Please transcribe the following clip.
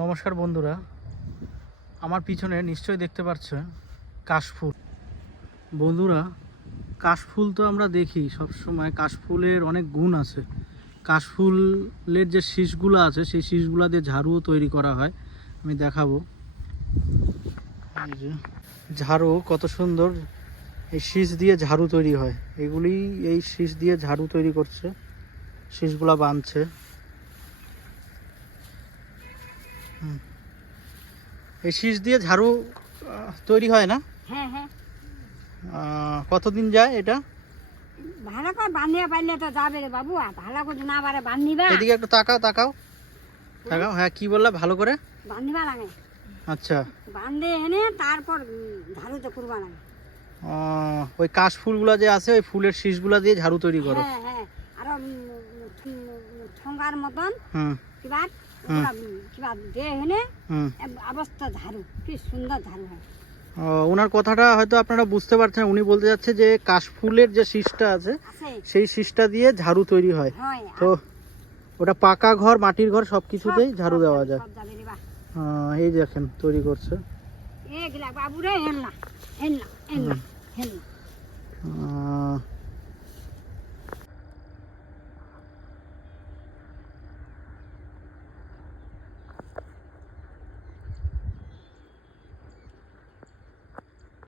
নমস্কার বন্ধুরা, আমার পিছনে নিশ্চয়ই দেখতে পাচ্ছেন কাশফুল। বন্ধুরা, কাশফুল তো আমরা দেখি সব সময়, কাশফুলের অনেক গুণ আছে। কাশফুলের যে শীষগুলো আছে সেই শীষগুলা দিয়ে ঝাড়ুও তৈরি করা হয়, আমি দেখাবো। এই যে ঝাড়ু, কত সুন্দর এই শীষ দিয়ে ঝাড়ু তৈরি হয়। এগুলি এই শীষ দিয়ে ঝাড়ু তৈরি করছে, শীষগুলা বাঁধছে। এই শীষ দিয়ে ঝাড়ু তৈরি হয় না? হ্যাঁ হ্যাঁ, কতদিন যায় এটা? ভালো করে বান্ধিয়ে পারলে তো যাবে রে বাবু, আর ভালো করে না পারে বান্ধিবা। এদিকে একটু তাকাও তাকাও তাকাও। হ্যাঁ, কি বললা? ভালো করে বান্ধিবা লাগে। আচ্ছা, বান্ধে এনে তারপর ঝাড়ুতে করবা লাগে। ওই কাশ ফুলগুলা যে আছে ওই ফুলের শীষগুলা দিয়ে ঝাড়ু তৈরি করো? হ্যাঁ হ্যাঁ, আর ঠোঙ্গার মতন হুম কিবা কিবা দিয়ে এনে হুম। অবস্থা ঝাড়ু, কি সুন্দর ঝাড়ু হয়। ওনার কথাটা হয়তো আপনারা বুঝতে পারছেন। উনি বলতে যাচ্ছে যে কাশফুলের যে শীষটা আছে সেই শীষটা দিয়ে ঝাড়ু তৈরি হয়। তো ওটা পাকা ঘর, মাটির ঘর, সবকিছুতেই ঝাড়ু দেওয়া যায়। এই দেখেন তৈরি করছে। বাবুরে হেলনা হেলনা হেলনা হেলনা।